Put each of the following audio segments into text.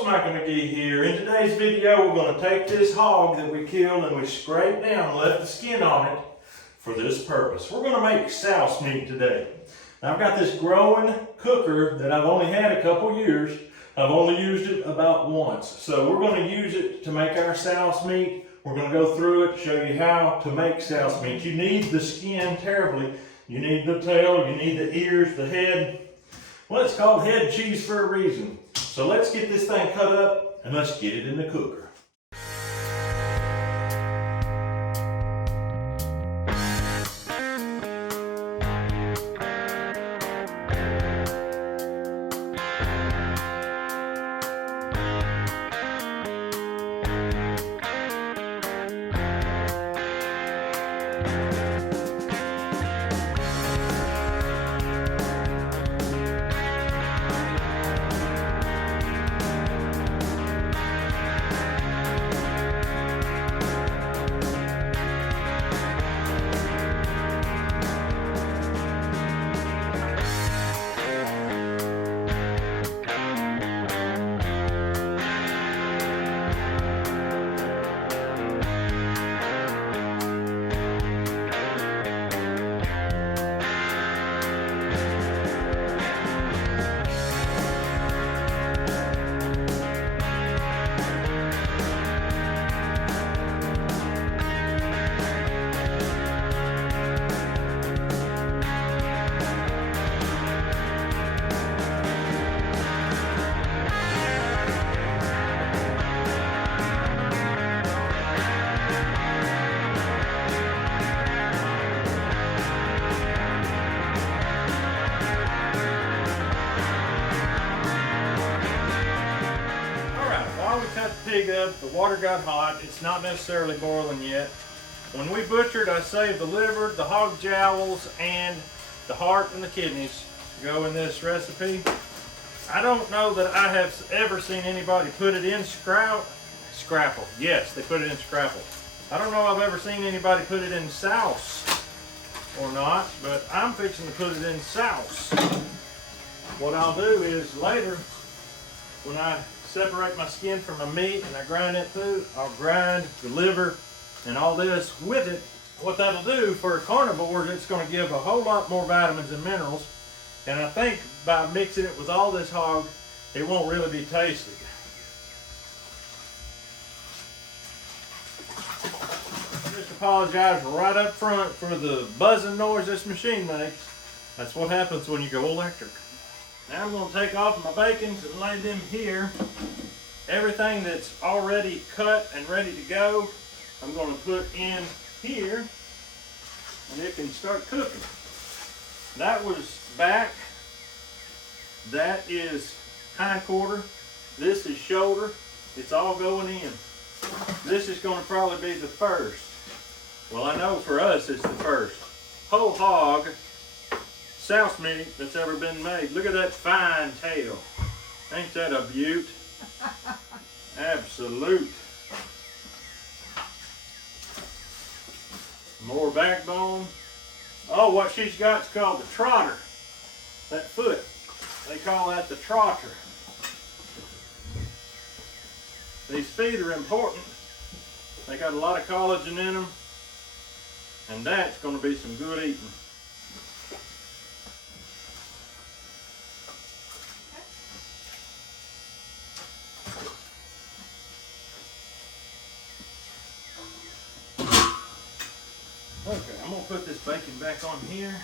folks, Michael McGee here. In today's video, we're going to take this hog that we killed and we scraped down and left the skin on it for this purpose. We're going to make souse meat today. Now, I've got this growing cooker that I've only had a couple years. I've only used it about once. So we're going to use it to make our souse meat. We're going to go through it, show you how to make souse meat. You need the skin terribly. You need the tail, you need the ears, the head. Well, it's called head cheese for a reason. So let's get this thing cut up and let's get it in the cooker. Pig up, the water got hot. It's not necessarily boiling yet. When we butchered, I saved the liver, the hog jowls, and the heart and the kidneys to go in this recipe. I don't know that I have ever seen anybody put it in scrapple. Yes, they put it in scrapple. I don't know I've ever seen anybody put it in souse or not, but I'm fixing to put it in souse. What I'll do is later, when I separate my skin from my meat and I grind it through, I'll grind the liver and all this with it. What that'll do for a carnivore, it's going to give a whole lot more vitamins and minerals, and I think by mixing it with all this hog, it won't really be tasty. I just apologize right up front for the buzzing noise this machine makes. That's what happens when you go electric. Now I'm going to take off my bacons and lay them here. Everything that's already cut and ready to go, I'm going to put in here and it can start cooking. That was back. That is hind quarter. This is shoulder. It's all going in. This is going to probably be the first. Well, I know for us it's the first whole hog souse meat that's ever been made. Look at that fine tail. Ain't that a beaut? Absolute. More backbone. Oh, what she's got is called the trotter. That foot. They call that the trotter. These feet are important. They got a lot of collagen in them. And that's going to be some good eating. Okay, I'm going to put this bacon back on here.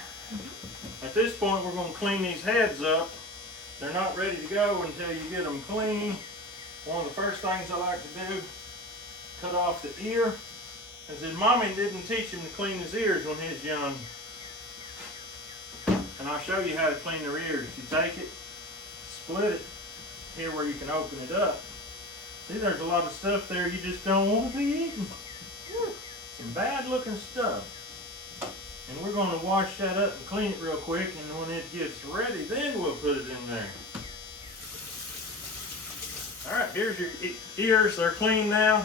At this point, we're going to clean these heads up. They're not ready to go until you get them clean. One of the first things I like to do, cut off the ear. As his mommy didn't teach him to clean his ears when he was young. And I'll show you how to clean their ears. You take it, split it, here where you can open it up. See, there's a lot of stuff there you just don't want to be eating. Some bad looking stuff. And we're going to wash that up and clean it real quick, and when it gets ready, then we'll put it in there. Alright, here's your ears. They're clean now.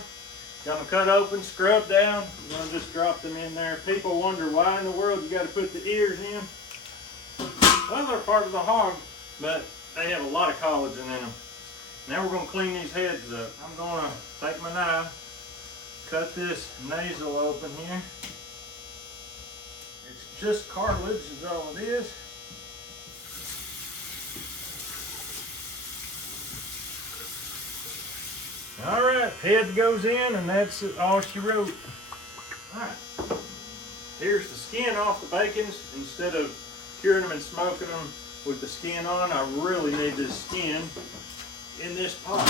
Got them cut open, scrubbed down. I'm going to just drop them in there. People wonder why in the world you got to put the ears in. Well, they're part of the hog, but they have a lot of collagen in them. Now we're going to clean these heads up. I'm going to take my knife, cut this nasal open here. It's just cartilage is all it is. All right, head goes in, and that's all she wrote. All right, here's the skin off the bacons. Instead of curing them and smoking them with the skin on, I really need this skin in this pot.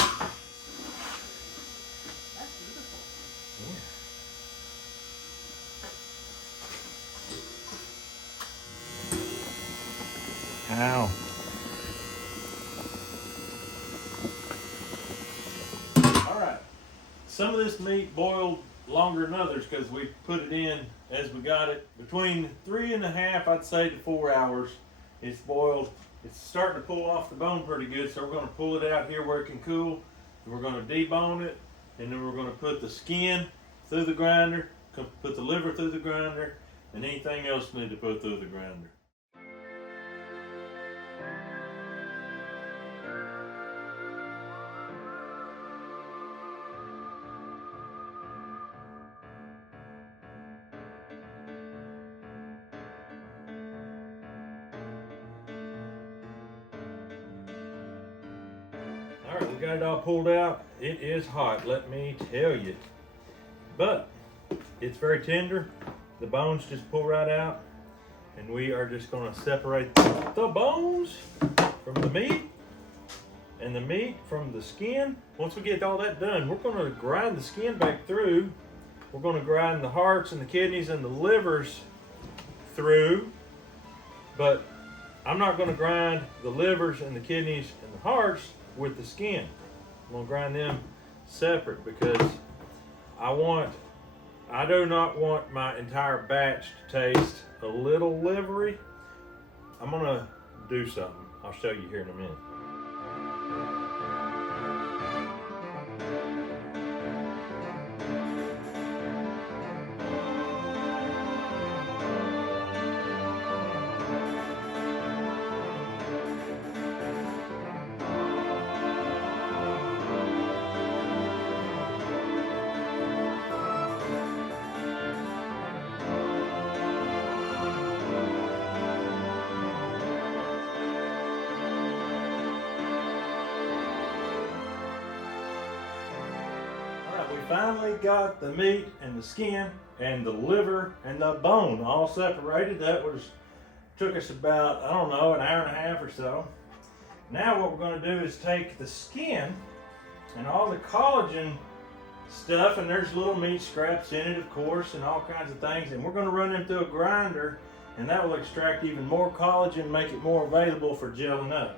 That's beautiful. Yeah. Ow. Some of this meat boiled longer than others because we put it in as we got it. Between 3.5, I'd say, to 4 hours. It's boiled. It's starting to pull off the bone pretty good, so we're going to pull it out here where it can cool. We're going to debone it, and then we're going to put the skin through the grinder, put the liver through the grinder, and anything else we need to put through the grinder. All right, we got it all pulled out. It is hot, let me tell you. But it's very tender. The bones just pull right out. And we are just gonna separate the bones from the meat and the meat from the skin. Once we get all that done, we're gonna grind the skin back through. We're gonna grind the hearts and the kidneys and the livers through. But I'm not gonna grind the livers and the kidneys and the hearts with the skin. I'm gonna grind them separate because I do not want my entire batch to taste a little livery. I'm gonna do something. I'll show you here in a minute. Finally got the meat and the skin and the liver and the bone all separated. That took us about, I don't know, an hour and a half or so. Now what we're going to do is take the skin and all the collagen stuff, and there's little meat scraps in it, of course, and all kinds of things, and we're going to run them through a grinder, and that will extract even more collagen, make it more available for gelling up.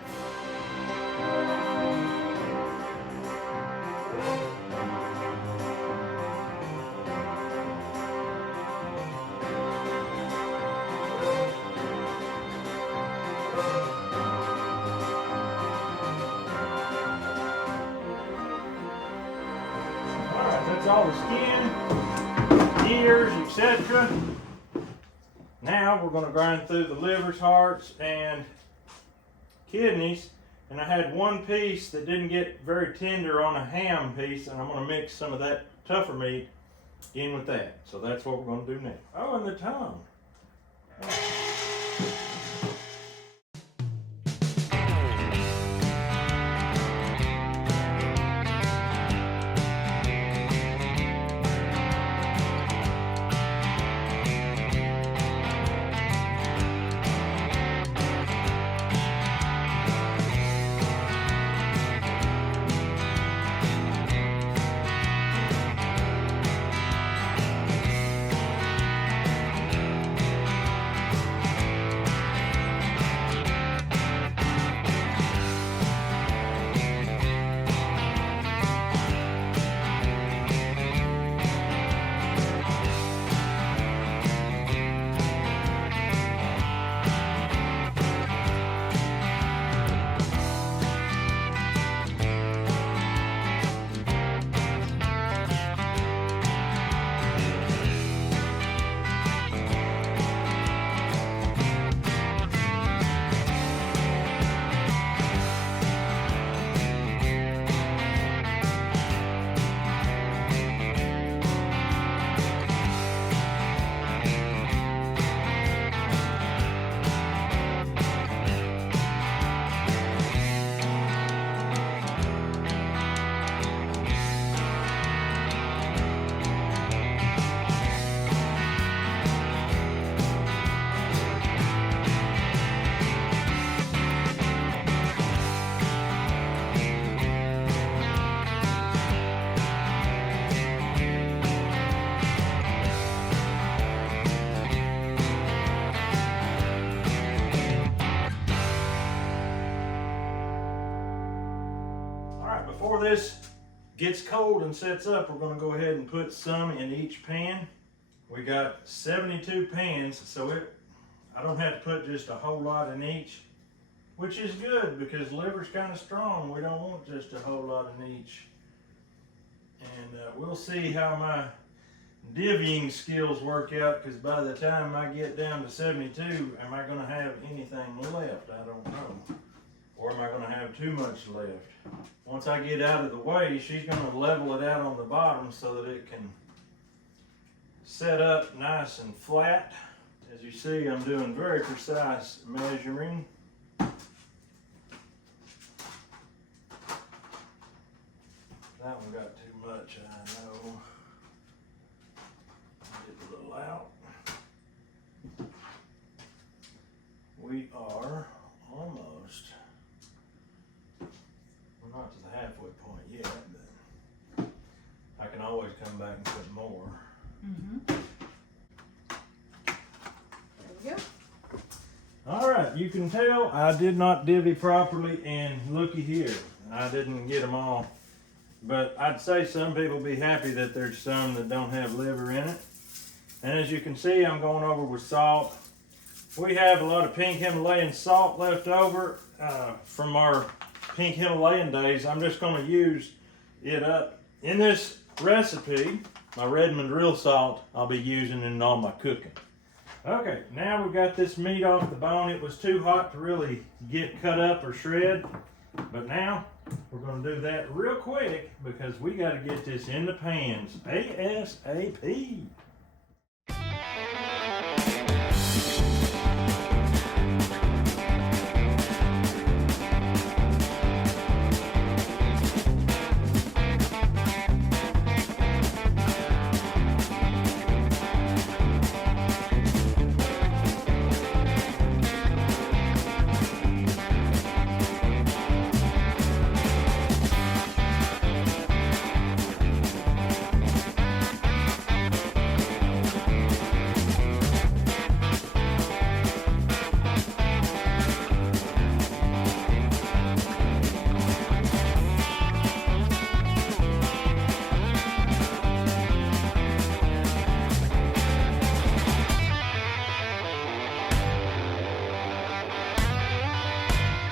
That's all the skin, ears, etc. Now we're going to grind through the livers, hearts, and kidneys. And I had one piece that didn't get very tender on a ham piece, and I'm going to mix some of that tougher meat in with that. So that's what we're going to do next. Oh, and the tongue. before this gets cold and sets up, we're gonna go ahead and put some in each pan. We got 72 pans, so I don't have to put just a whole lot in each, which is good because liver's kind of strong. We don't want just a whole lot in each. And we'll see how my divvying skills work out, because by the time I get down to 72, am I gonna have anything left? I don't know. Or am I gonna have too much left? Once I get out of the way, she's gonna level it out on the bottom so that it can set up nice and flat. As you see, I'm doing very precise measuring. That one got too much, I know. Get a little out. We are almost, we're not to the halfway point yet, but I can always come back and put more. Mm-hmm. There we go. All right, you can tell I did not divvy properly, and looky here, I didn't get them all. But I'd say some people be happy that there's some that don't have liver in it. And as you can see, I'm going over with salt. We have a lot of pink Himalayan salt left over from our pink Himalayan days. I'm just going to use it up. In this recipe, my Redmond real salt I'll be using in all my cooking. Okay, now we got this meat off the bone. It was too hot to really get cut up or shred, but now we're going to do that real quick because we got to get this in the pans ASAP.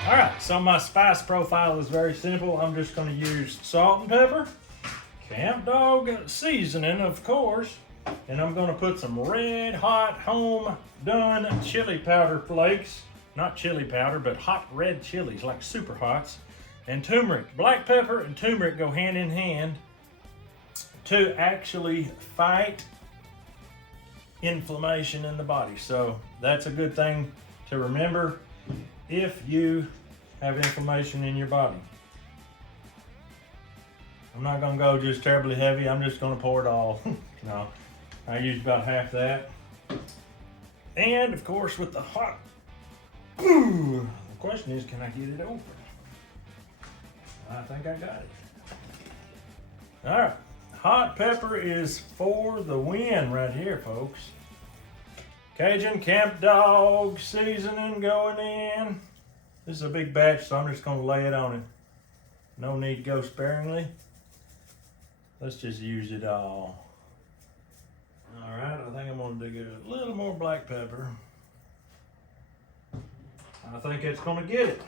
Alright, so my spice profile is very simple. I'm just going to use salt and pepper, Camp Dog seasoning, of course, and I'm going to put some red hot home done chili powder flakes. Not chili powder, but hot red chilies, like super hots, and turmeric. Black pepper and turmeric go hand in hand to actually fight inflammation in the body. So that's a good thing to remember if you have inflammation in your body. I'm not gonna go just terribly heavy. I'm just gonna pour it all. No, I used about half that. And of course with the hot, the question is, can I get it open? I think I got it. All right, hot pepper is for the win right here, folks. Cajun Camp Dog seasoning going in. This is a big batch, so I'm just gonna lay it on it. No need to go sparingly. Let's just use it all. All right, I think I'm gonna dig a little more black pepper. I think it's gonna get it.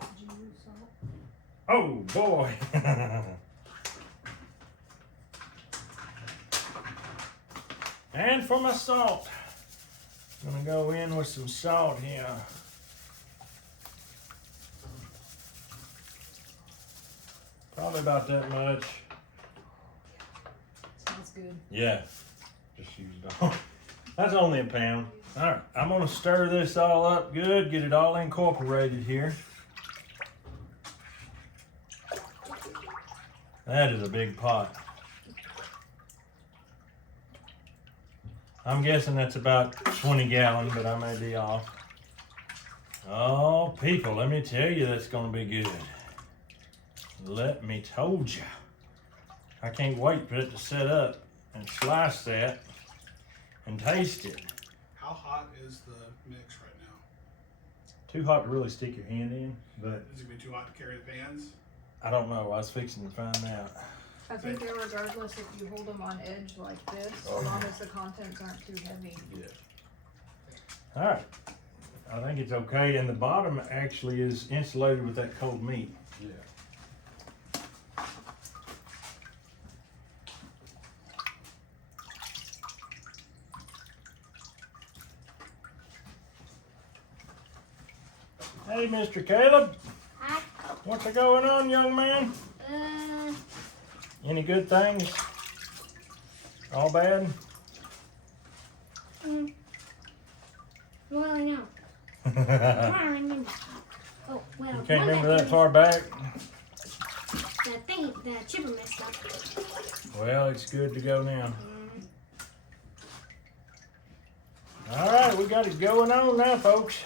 Did you use salt? Oh boy. And for my salt, I'm gonna go in with some salt here. Probably about that much. Smells good. Yeah, just use it all. That's only a pound. All right, I'm gonna stir this all up good, get it all incorporated here. That is a big pot. I'm guessing that's about 20 gallons, but I may be off. Oh, people, let me tell you, that's gonna be good. Let me told you. I can't wait for it to set up and slice that and taste it. How hot is the mix right now? Too hot to really stick your hand in, but Is it gonna be too hot to carry the pans? I don't know. I was fixing to find out. I think regardless if you hold them on edge like this, as long as the contents aren't too heavy. Yeah. All right. I think it's okay. And the bottom actually is insulated with that cold meat. Yeah. Hey, Mr. Caleb. Hi. What's going on, young man? Any good things? All bad? Well, no. I You can't remember. Oh, well. can't one remember that thing- far back? The chipper messed up. Well, it's good to go now. All right, we got it going on now, folks.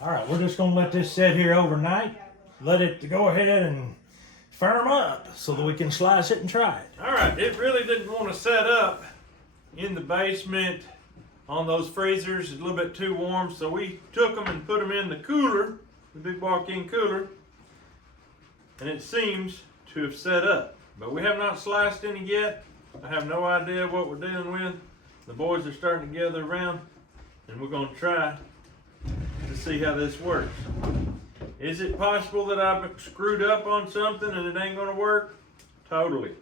All right, we're just gonna let this sit here overnight. Let it go ahead and firm up so that we can slice it and try it. All right, it really didn't want to set up in the basement on those freezers. It's a little bit too warm, so we took them and put them in the cooler, the big walk-in cooler, and it seems to have set up. But we have not sliced any yet. I have no idea what we're dealing with. The boys are starting to gather around, and we're gonna try to see how this works. Is it possible that I've screwed up on something and it ain't gonna work? Totally.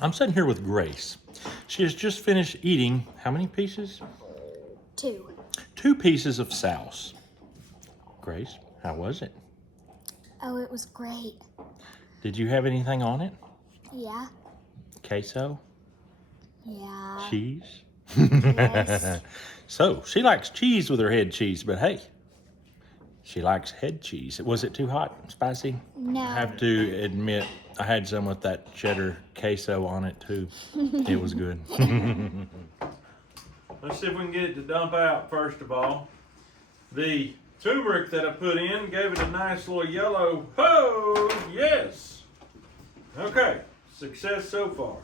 I'm sitting here with Grace. She has just finished eating how many pieces? 2. 2 pieces of SOUSE. Grace, how was it? Oh, it was great. Did you have anything on it? Yeah. Queso? Yeah. Cheese? Yes. So, she likes cheese with her head cheese, but hey, she likes head cheese. Was it too hot, spicy? No. I have to admit, I had some with that cheddar queso on it too. It was good. Let's see if we can get it to dump out first of all. The turmeric that I put in gave it a nice little yellow. Oh, yes. Okay, success so far.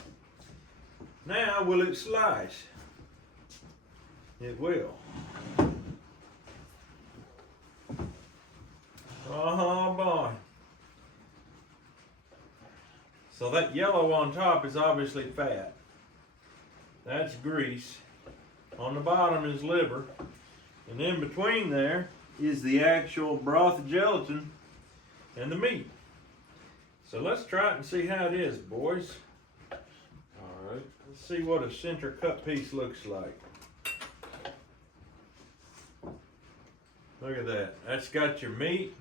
Now, will it slice? It will. Oh boy. So that yellow on top is obviously fat. That's grease. On the bottom is liver. And in between there is the actual broth gelatin and the meat. So let's try it and see how it is, boys. Alright. Let's see what a center cut piece looks like. Look at that. That's got your meat.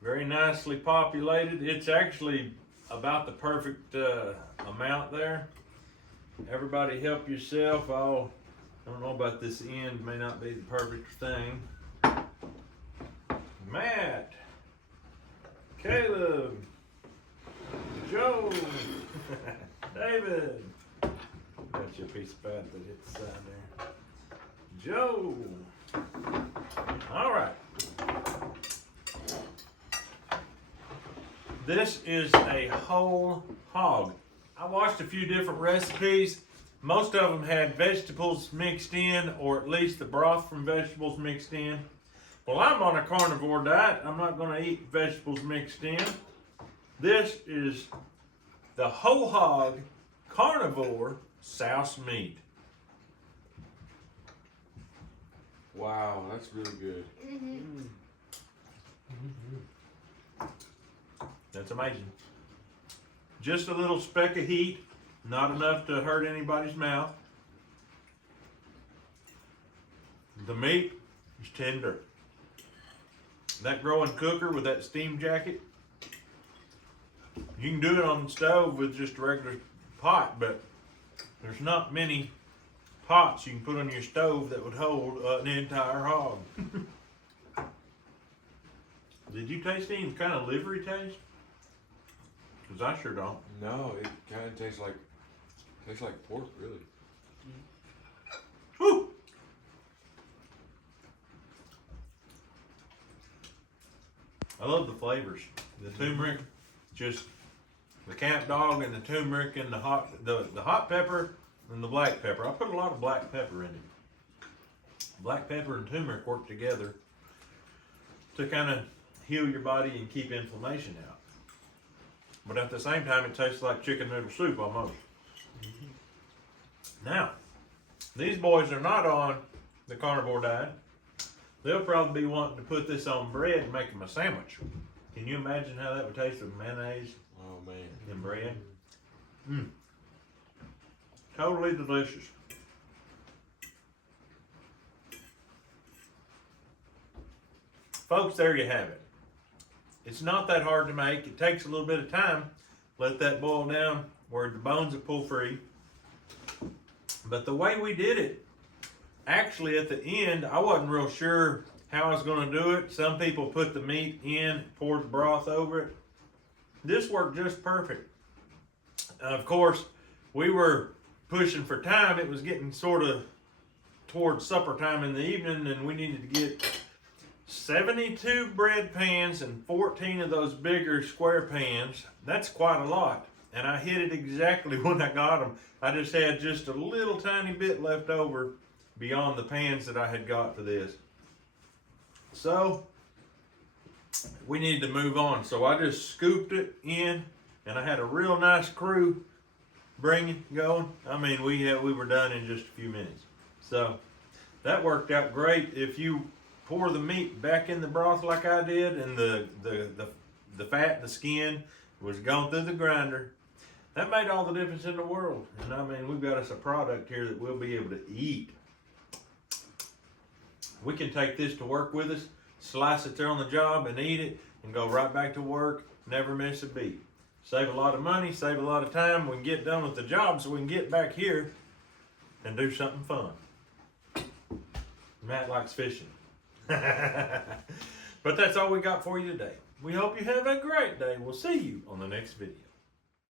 Very nicely populated. It's actually about the perfect amount there. Everybody help yourself. I don't know about this end. May not be the perfect thing. Matt. Caleb. Joe. David. Got you a piece of fat that hit the side there. Joe. All right. This is a whole hog. I watched a few different recipes. Most of them had vegetables mixed in, or at least the broth from vegetables mixed in. Well, I'm on a carnivore diet. I'm not going to eat vegetables mixed in. This is the whole hog carnivore SOUSE meat. Wow, that's really good. That's amazing. Just a little speck of heat, not enough to hurt anybody's mouth. The meat is tender. That growing cooker with that steam jacket, you can do it on the stove with just a regular pot, but there's not many pots you can put on your stove that would hold an entire hog. Did you taste any kind of livery taste? Because I sure don't. No, it kind of tastes like pork, really. Woo! I love the flavors. The turmeric, just the camp dog and the turmeric and the hot pepper and the black pepper. I put a lot of black pepper in it. Black pepper and turmeric work together to kind of heal your body and keep inflammation out. But at the same time, it tastes like chicken noodle soup almost. Now, these boys are not on the carnivore diet. They'll probably be wanting to put this on bread and make them a sandwich. Can you imagine how that would taste with mayonnaise Oh man. and bread? Totally delicious. Folks, there you have it. It's not that hard to make. It takes a little bit of time. Let that boil down where the bones will pull free. But the way we did it, actually at the end, I wasn't real sure how I was going to do it. Some people put the meat in, pour the broth over it. This worked just perfect. Of course, we were pushing for time. It was getting sort of towards supper time in the evening, and we needed to get 72 bread pans and 14 of those bigger square pans. That's quite a lot. And I hit it exactly when I got them. I just had just a little tiny bit left over beyond the pans that I had got for this. So we needed to move on. So I just scooped it in, and I had a real nice crew bringing going. I mean, we were done in just a few minutes. So that worked out great. If you pour the meat back in the broth like I did, and the fat, the skin was gone through the grinder, that made all the difference in the world. And I mean, we've got us a product here that we'll be able to eat. We can take this to work with us, slice it there on the job and eat it, and go right back to work, never miss a beat. Save a lot of money, save a lot of time. We can get done with the job so we can get back here and do something fun. Matt likes fishing. But that's all we got for you today. We hope you have a great day. We'll see you on the next video.